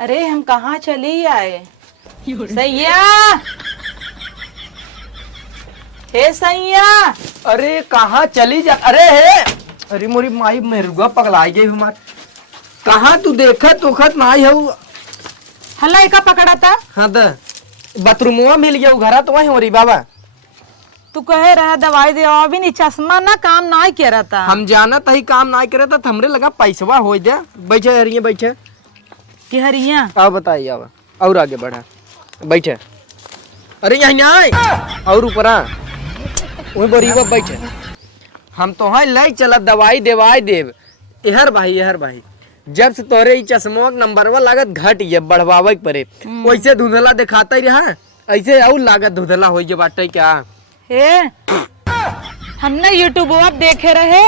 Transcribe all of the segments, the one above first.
अरे हम कहाँ चली आए। सैया, हे सैया। अरे कहाँ चली जा। अरे है, अरे मोरी माई मेरुआ पगलाई गई हमार। कहाँ तू देखत उखत माई हऊ। हल्ला का पकड़ा था। हाँ द बाथरूमवा मिल गया घरा तो वही हो रही बाबा। तू कहे रहा दवाई दे अभी नहीं, चश्मा ना काम ना ही कर रहा था। हम जाना तही काम ना करे था, हमरे लगा पैसवा हो जा। बैठे हरिये बैठे कि हरिया अब बताइए। अब और आगे बढ़ा बैठे। अरे यही ना और ऊपरा वही बोरीवा बैठे। हम तो है ले चला दवाई देवाई देव। एहर भाई जब से तोरे ई चश्मा नंबरवा लागत घट ये बढ़वावे के परे। वैसे धुंधला दिखाता ही रहा, ऐसे और लागत धुंधला हो जे बाटे क्या। हे हमने यूट्यूब अब देखे रहे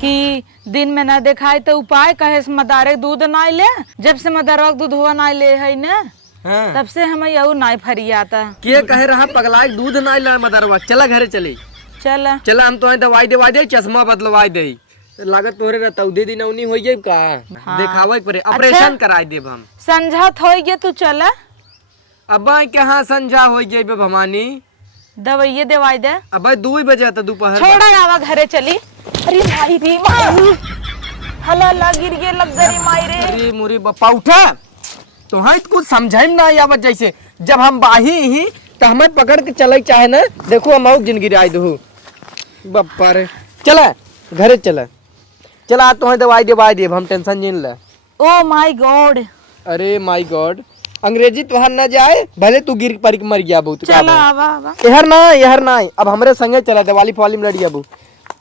कि दिन में ना दिखाई तो उपाय कहे से मदारे दूध ना ले। जब से मदारा दूध हुआ ना ले है ना, हाँ। तब से हमें यू ना फरियाता। के कहे रहा पगला दूध ना ला मदरवा। चला घरे चले चल चला, हम तो दवाई देवा दे, चश्मा बदलवाई दे। लागत तोरे रहता दे दिन उनी हो जाए का। हाँ। दिखावे परे ऑपरेशन कराई देब हम। संझा हो गया तू चला। अब के हाँ संझा हो जाए भवानी। दवाइये देवाई दे। अब 2 बजे था दोपहर। छोड़ा आवा घरे चली। अरे माई रे माई, हला ला गिर गए लग गई माई रे। अरे मुरी बप्पा उठा तो है कुछ समझाई ना आवत। जैसे जब हम बाही ही तो हमें पकड़ के चले चाहे ना। देखो हम और जिंदगी आई दो बप्पा रे। चला घरे चला तो है दवाई देवाई देव, हम टेंशन जिन ले। Oh my God. अरे माय गॉड, अंग्रेजी तुहार न जाए भले तू गिर पर मर गया बहुत। चला आवा आवा। यहर ना अब हमरे संगे चला दिवाली फवाली में लड़ी अबू।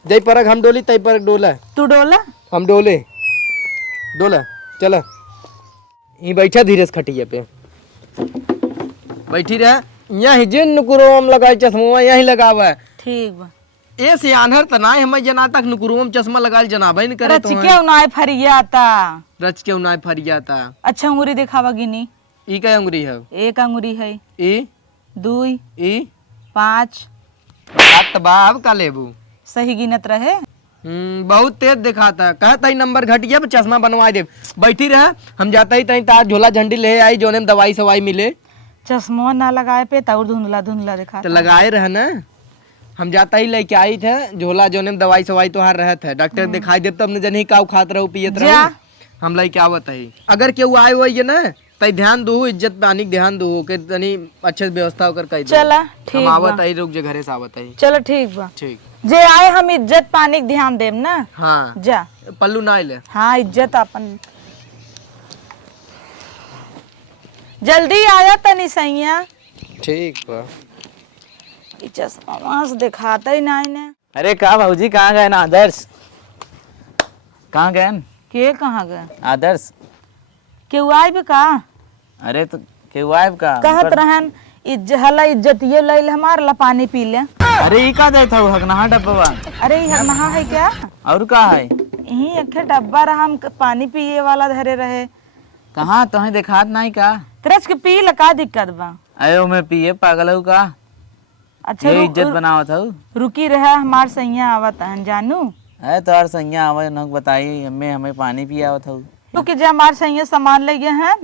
जय परक हम डोली तय परक डोला। तू डोला हम डोला चला। ये बैठा धीरे से खटिया पे बैठी रहे। यही जिन नुकुरोम लगाए चश्मा यही लगावा। ठीक बा। ए से आन्हर त नाय हमें जना तक नुकुरोम चश्मा लगाल जनाबे न करे। रच के उनाय फरियाता। रच के उनाय फरियाता। अच्छा अंगूरी दिखावा गिनी। ई का अंगुरी है? एक अंगूरी है। ई 2 ई 5 7 बाब का लेबू। सही गिनत रहे। बहुत तेज दिखाता। कहता ही नंबर घट गया चश्मा बनवा दे। बैठी रहा, हम जाता ही तही तार झोला झंडी ले आई जोने में दवाई सवाई मिले। चश्मा ना लगाए पे तो धुंधला धुंधला दिखा। तो लगाए रहे ना, हम जाता ही लेके आई थे झोला जोने में दवाई सवाई तो हार रहे थे। डॉक्टर दिखाई दे तब न जनी काऊ खात रहू पियत रहू। हम लेके आवत है। अगर केहू आए हुए ना तई ध्यान दो, इज्जत पानी ध्यान दो के तनी अच्छे व्यवस्था होकर कह दे। चला ठीक हम आवत है, रुक जे घरे से आवत है। चलो ठीक बा। ठीक जे आए हम इज्जत पानी के ध्यान देम ना। हाँ जा पल्लू ना ले। हाँ इज्जत अपन। जल्दी आया तनी सैया। ठीक बा। चश्मा से दिखाता ही ना इन्हें। अरे का भाऊजी कहाँ गए ना आदर्श? कहाँ गए? के कहाँ गए? आदर्श केहू आए भी का? अरे तो केहू आयब का? कहत रहन हला इज्जतिये लैल हमार ला पानी पी ले। अरे ई का देत हऊ हकनहा डब्बा? अरे ये नहा है क्या? और का है? यही एक डब्बा रहा, हम पानी पिए वाला धरे रहे। कहाँ तुम्हें दिखात नहीं का? तरस के पी ल का दिक्कत बा? अयो मैं पिए पागल हूँ का? अच्छा ये इज्जत बनावत हऊ। रुकी रहा, हमार सैया आवत हन जानू। अरे तोहर संज्ञा आवे न बताई हमें पानी पियावत हऊ। क्योंकि जब हमार सैया सामान ले गए हैं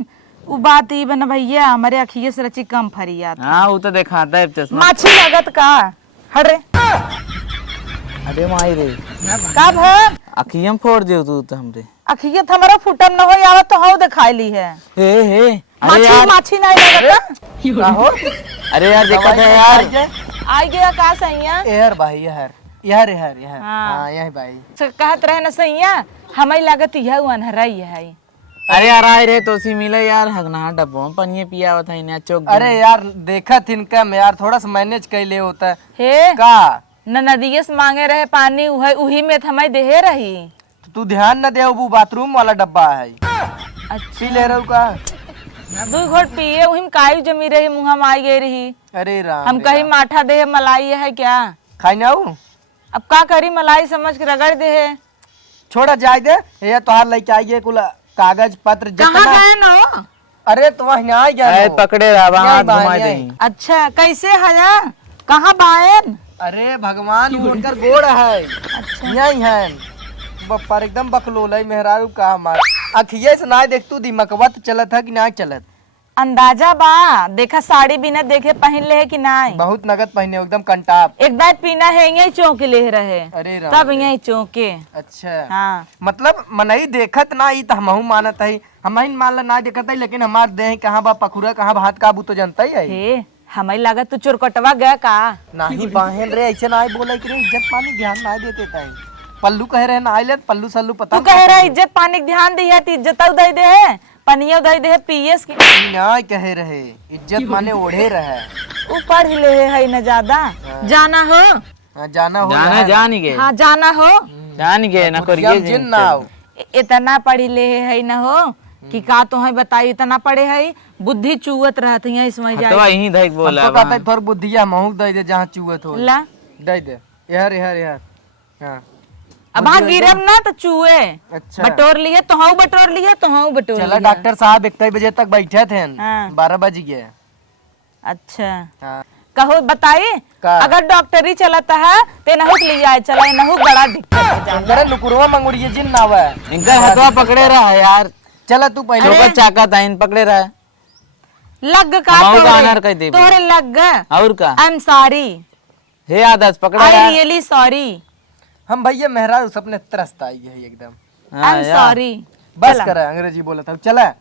वो बात ही बन भैया हमारे अखिये से रची कम फरियात। हाँ वो तो दिखाता है चश्मा। माछी लगत का हरे। अरे माई रे का भर अखियम फोड़ दियो तू तो हमरे। अखिये हमारा फुटम न हो आवत तो हाउ दिखाई ली है। हे अरे माछी यार माछी नहीं लगता। हो अरे यार दिक्कत है यार। आ गया का सैया? यार भाई यार हाँ। हाँ यही भाई कहत रहे न सैया हमें लागत यह अनहरा ही है। अरे यार आए रे तो सी मिले यार हकनहा डब्बा में पानी पियावत है इन्हें चौक। अरे यार देखत इनका में यार थोड़ा सा मैनेज कर ले होता है। हे का न नदिये से मांगे रहे पानी उही में हमें देहे रही। तो तू ध्यान न दे, वो बाथरूम वाला डब्बा है। अच्छा पी ले रहू का? 2 घोट पिए उही में काई जमी रही मुँह में आई गई रही। अरे राम हम कहीं माठा दे मलाई है क्या? खाई ना हूँ। अब का करी मलाई समझ के रगड़ दे है। छोड़ा जाए दे ये तोहार लेके आइए कुल कागज पत्र कहाँ जितना। गए न? अरे तो वही आ गया अरे नो। पकड़े रहा यहीं हाथ बाहर, घुमा यहीं। दे। अच्छा कैसे है कहाँ बायन? अरे भगवान उनकर गोड़ है। यही है बप्पर एकदम बकलोल है मेहरारू का हमार। अखिये से ना देख तू दिमकवा तो चलत है कि ना चलत? अंदाजा बा, देखा साड़ी बिना देखे पहन ले है कि नहीं। बहुत नगद पहने हो, एकदम कंटाप। एक बार पीना है यही चौके ले रहे, अरे राम तब रे। यही चौके। अच्छा हाँ मतलब मनई देखत ना ई त हमहू मानत है, हमही मान ला ना देखत है, लेकिन हमार देह कहाँ बा पखुरा कहाँ बा हाथ काबू तो जनता ही है। हे हमें लगा तू चोरकटवा गया का। नाही बाहन रे, ऐसे ना बोला कि रे इज्जत पानी ध्यान ना देते ताई। पल्लू कह रहे ना आइले पल्लू सल्लू पता तू कह रहा इज्जत पानी के ध्यान दी है तो इज्जत दे दे है, पनिया दे दे है पीएस की। ना कह रहे इज्जत माने ओढ़े रहे। ऊपर ही ले है न ज्यादा। जाना हो हाँ, जाना हो जाना रहा जान गए, हाँ जाना हो। जान गए ना कुरियम करिए जिन ना हो। इतना पढ़ी ले है न हो कि का तो है बताई, इतना पढ़े है बुद्धि चुवत रहत है इसमें तो जाए। यही धक बोला हमको कहता है थोड़ बुद्धिया महू दे दे जहाँ चुवत हो। ला दे दे यार यार यार। हाँ अब हाँ गिरब ना तो चूहे। अच्छा बटोर लिए तो हाँ बटोर लिए तो हाँ बटोर चला लिया। डॉक्टर साहब 1 बजे तक बैठे थे, हाँ। 12 बज गए। अच्छा हाँ कहो बताइए, का? अगर डॉक्टरी चलता है ते नहुक लिया है, चला नहुक बड़ा दिक्कत है जान। करे लुकुरवा मंगुड़िए जिन ना हुआ है। इनका हथवा पकड़े रहा है यार, चला तू पहले चौका चाका था इन पकड़े रहा है। लग का हमाऊ का अनार कह दे तोरे लग और का आई एम सॉरी, हे आदर्श पकड़ा आई यार। रियली सॉरी, हम भैया मेहरा सपने तरसता आई है एकदम। हाँ आई एम यार, सॉरी। बस करा अंग्रेजी बोला था चला।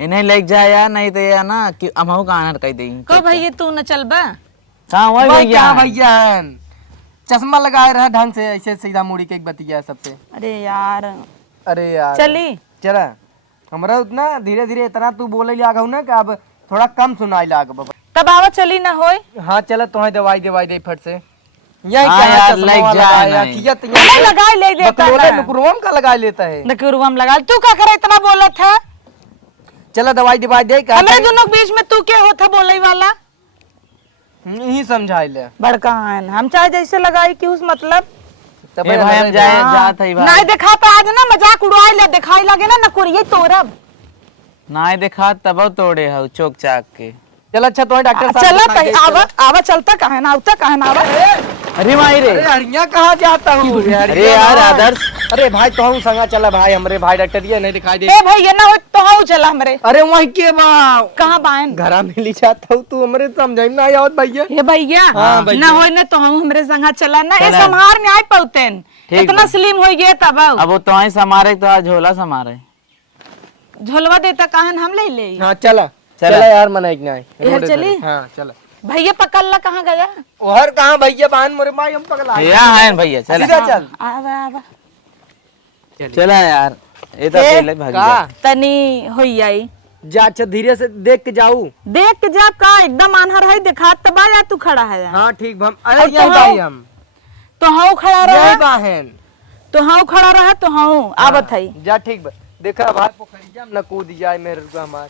इन्हें लेके जा यार, नहीं तो यार ना कि अमाऊ का अनार कह देंगे। को भैया तू न चलबा। कहाँ वही वही भैया क्या भैया हन? चश्मा लगाए रहा ढंग से, ऐसे सीधा मुड़ी के एक बतिया सबसे। अरे यार अरे यार चली चला हमरा उतना धीरे धीरे इतना तू बोले लाग ना कि अब थोड़ा कम सुनाई लाग बाबा। तब आवा चली ना होय। हाँ चला तुम्हें दवाई दवाई दे फट से। यही हाँ क्या यार, चश्मा लग वाला जाए लगाया, नहीं। किया तो अरे यही लगा ही ले देता बकलोले है। नुकरुम का लगा लेता है। नकुरुम लगा तू क्या करे इतना बोला था। चला दवाई दवाई दे का हमारे दोनों के बीच में तू क्या होता बोले वाला। ही समझाई ले। बड़का है हम चाहे जैसे लगाई कि उस मतलब तब ए भाई हम जाए हाँ। जात है भाई। नहीं देखा तो आज ना मजाक उड़ाई ले, दिखाई लगे ना नकुरिये तोरब। नहीं देखा तब तोड़े हो चौक चाक के। चल अच्छा तुम्हें डॉक्टर साहब चला दिखाई तई दे, आवा आवा चलता कहे ना आवता कहे ना आवा। अरे माई रे, अरे हरिया कहाँ जाता हूँ? अरे यार आदर्श, अरे भाई तो हूँ संगा चला भाई, हमरे भाई डॉक्टर ये नहीं दिखाई दे। ए भैया ना हो तो हाउ चला हमरे। अरे वहीं के बाव कहां बायन घरा में ले जाता हूँ, तू हमरे समझाई ना आवत भैया। हे भैया हाँ, भैया। ना होय ना तो हाउ हमरे संगा चला ना, ए चला। संहार में आई पौतेन ठीक इतना बा। स्लिम हो गए तब आओ। अब वो तो ही समारे तो आज झोला समारे। झोलवा देता कहन हम ले ले। हाँ चला चला। चला यार मनाई नहीं इधर चली? हाँ चला। भैया पकड़ कहाँ गया। ओहर कहाँ भैया बहन मोरे माई हम पगला यहाँ है भैया, चला सीधा चल। आवा आवा चला यार, ये तो ए, पहले भाग का गया। तनी होई आई जा अच्छा धीरे से देख के जाऊ। देख के जा का एकदम आनहर है दिखात तब या तू खड़ा है। हाँ ठीक हम अरे और यही तो भाई हम तो हाउ खड़ा यही रहा, बहन तो हाउ खड़ा रहा तो हाउ आवत है। जा ठीक बा। देखा भाई पोखरिया में न कूद जाए मेहरगुआ हमार।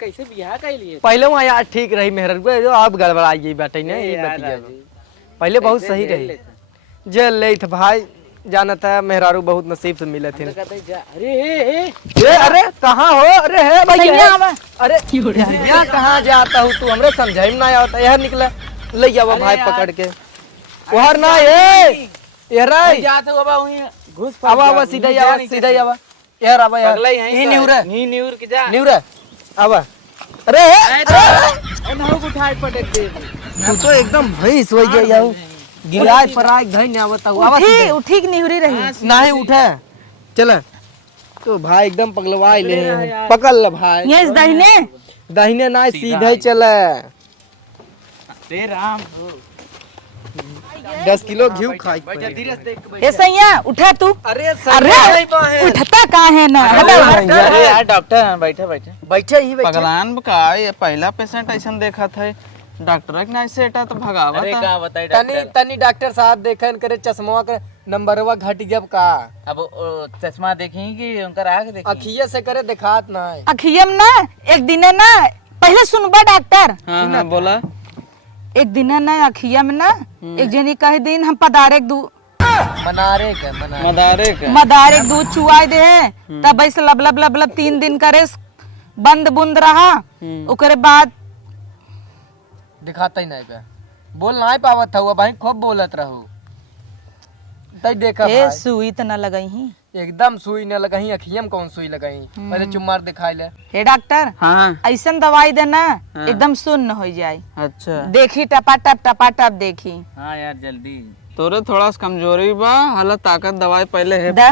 कैसे बियाह कर लिए? पहले वहाँ यार ठीक रही मेहरगुआ, जो अब गड़बड़ाई गई बाटे ने ये बतिया। पहले बहुत सही रही। जेल ले थे भाई, जानत है मेहरारू बहुत नसीब से मिले थे। अरे कहाँ हो? अरे है सैया भैया। आवा। अरे यहाँ कहाँ जाता हूँ तू? हमरे समझाई में ना आता। यह निकला ले जावा भाई पकड़ के। उहर ना ये रे जाते हो बाबा वहीं घुस आवा आवा सीधा ही आवा सीधा ही आवा यार आवा यार अगला यहीं ई न्यूरे न्यूर के जा न्यूरे आवा। अरे नहुक उठाए पटक दे। तू तो एकदम भैंस हो गया यार। गिराज पर आए घर ने आवता हुआ आवा उठी उठी की निहुरी रही। नहीं उठे चल तो भाई एकदम पगलवाई ले पकड़ ले भाई। ये इस दाहिने दाहिने ना सीधे चले। रे राम 10 किलो घी खाई धीरे से ए सैया उठा तू। अरे अरे उठता कहाँ है ना। हेलो अरे यार डॉक्टर बैठे बैठे बैठे ही बैठे। पगलान का ये पहला पेशेंट ऐसा देखा था डॉक्टर के ना सेटा तो भगावा था। का बताई तनी तनी डॉक्टर साहब देखन करे चश्मा का नंबरवा घट गया का। अब चश्मा देखी कि उनका आँख देखी अखिया से करे दिखात ना है। अखियम ना एक दिन ना पहले सुनबा डॉक्टर। हाँ हाँ बोला एक दिन ना अखिया में ना एक जनी कहे दिन हम पदारे के दूध मनारे के मदारे का मदारे के दूध चुआई दे तब ऐसे लब लब लब लब 3 दिन करे बंद बुंद रहा। ओकरे बाद दिखाता ही नहीं पे बोल नहीं पावत हुआ भाई खूब बोलत रहू तई देखा ए भाई सुई त ना लगई ही एकदम सुई न लगाई, अखिया में कौन सुई लगाई, पहले चुम्मार दिखाई ले। हे डॉक्टर हाँ ऐसन दवाई देना एकदम सुन्न हो जाए। अच्छा देखी टपा टप देखी। हाँ यार जल्दी। तोरे थोड़ा सा कमजोरी बा, हालत ताकत दवाई पहले है। दा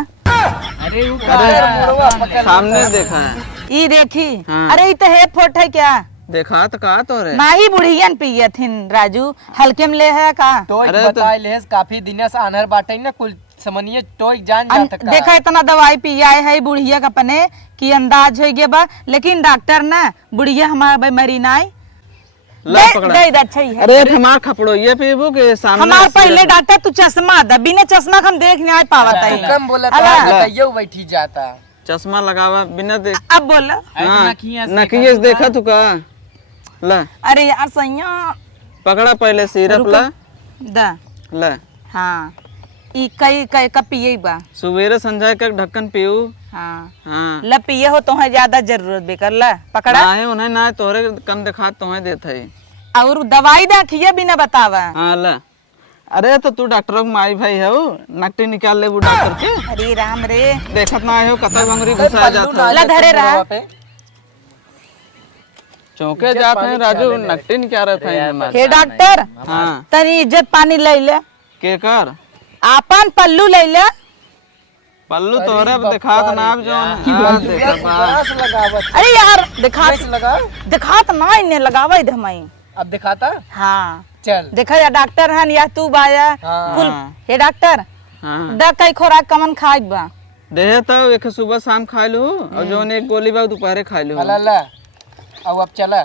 अरे वो सामने देखा है। ई देखी। हाँ। अरे ई तो है फोट है क्या? देखा तो कहा तो रे। माही बुढ़ियन पिए थिन राजू, हल्के में ले है का? टोइक अरे तो- बताए ले काफी दिन से आनहर बाटे ना, कुल समनिए टोइक जान जाता का। देखा इतना दवाई पिया है बुढ़िया का अपने की अंदाज हो गया बा, लेकिन डॉक्टर ना बुढ़िया हमारा भाई मरी नाई ला पकड़ा। दे अच्छा ही है। अरे हमार खपड़ो ये पीबू के सामने हमार पहले डॉक्टर तू चश्मा दा, बिना चश्मा हम देख नहीं आ पावत है। कम बोला अला। था बताइए बैठी जाता। चश्मा लगावा बिना देख। अब बोला। हाँ, नकिया से नकिये से देखा तू का। ला अरे यार सैया पकड़ा पहले सिरप ला। दा। ला हाँ ई कई कई का पिए बा। सुबेरे संझा के ढक्कन पियू। हाँ हाँ ला पिए हो तो है ज्यादा जरूरत बेकर ला पकड़ा। ना है उन्हें ना तोरे कम दिखा तुम्हें देता है। और दवाई देखिए बिना बतावा। हाँ ला। अरे तो तू डॉक्टर को माई भाई है नकटी निकाल ले वो डॉक्टर के। अरे राम रे देखत ना है कतई भंगरी घुसा जाता है। ला धरे रहा। चौके जाते हैं राजू नकटी निकाल रहे थे हमारे। हे डॉक्टर हाँ तनी इज्जत पानी ले ले, के कर आपन पल्लू ले ले। पल्लू तोरे अब दिखात ना अब जो हाँ देखत बा। अरे यार लगा दिखात ना इन्हें लगावा इधर मई। अब दिखाता। हाँ चल देखा या डॉक्टर हन या तू बाया हाँ। कुल। हे डॉक्टर हाँ दा कई खोराक कमन खाए बा? देहे तो एक सुबह शाम खा लू और जो एक गोली बा दोपहरे खा लू। अला ला अब चला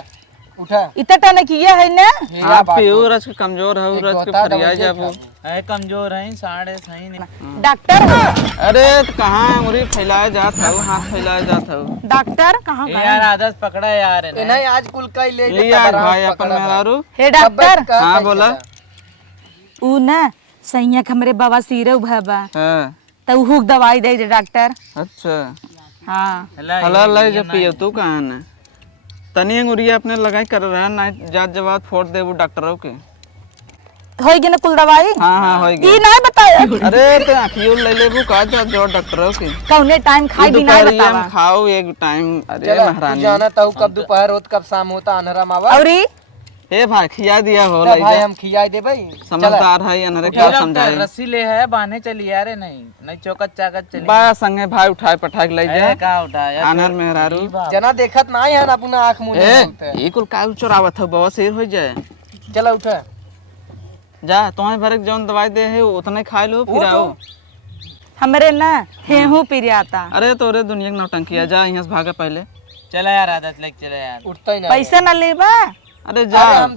उठा। इतना न किया है ना। आप पियो रच के कमजोर है रच के फरिया जाबो। है कमजोर है साढ़े सही नहीं। डॉक्टर अरे तो कहाँ उंगली फैलाए जात है हाथ फैलाए जात है। डॉक्टर कहाँ ए गए? यार आदत पकड़ा यार इन्हें। नहीं आज कुल कई ले लिया भाई अपन मेहरारू। हे डॉक्टर हाँ बोला। ऊ ना सैया के हमरे बाबा सिरे भबा हाँ तो हुक दवाई दे दे डॉक्टर। अच्छा हाँ हला लाई जब पियो तू कहाँ ना तनी अंगुरिया अपने लगाई कर रहा ना जात जवाब फोड़ दे वो डॉक्टरों के। हो गई ना कुल दवाई? हाँ हाँ हो ई गया। नहीं बताया अरे तो आँखियों ले लेबू का जो जो डॉक्टरों के। कौने टाइम खाई भी नहीं दोपहरिया बतावा। में खाओ एक टाइम। अरे चला तू महारानी जाना तो कब दोपहर होत कब शाम होता अनहरा मावा। और ई ए भाई खिया दिया हो भाई लई हम खियाई दे भाई। समझदार है अनरे ये क्या डॉक्टर समझाए। रस्सी ले है बांधे चली यार नहीं नहीं चौकत चाकत चली। बा संगे भाई उठाए पठाए के ले ए, जा का उठाया आनर मेहरारू। जना देखत ना है ना अपना आंख मुंह ए नहीं ये कुल काऊ चोरावत है बहुत शेर हो जाए। चला उठा। जा तुम्हें भरे जौन दवाई दे है उतने खा लो फिर आओ। हमरे ना हेहू पिरियाता। अरे तोरे दुनिया के नौटंकिया जा यहाँ से भागा पहले। चला यार आदत लेके चला यार। उठता ही ना। पैसा न लेबा? अरे जा हम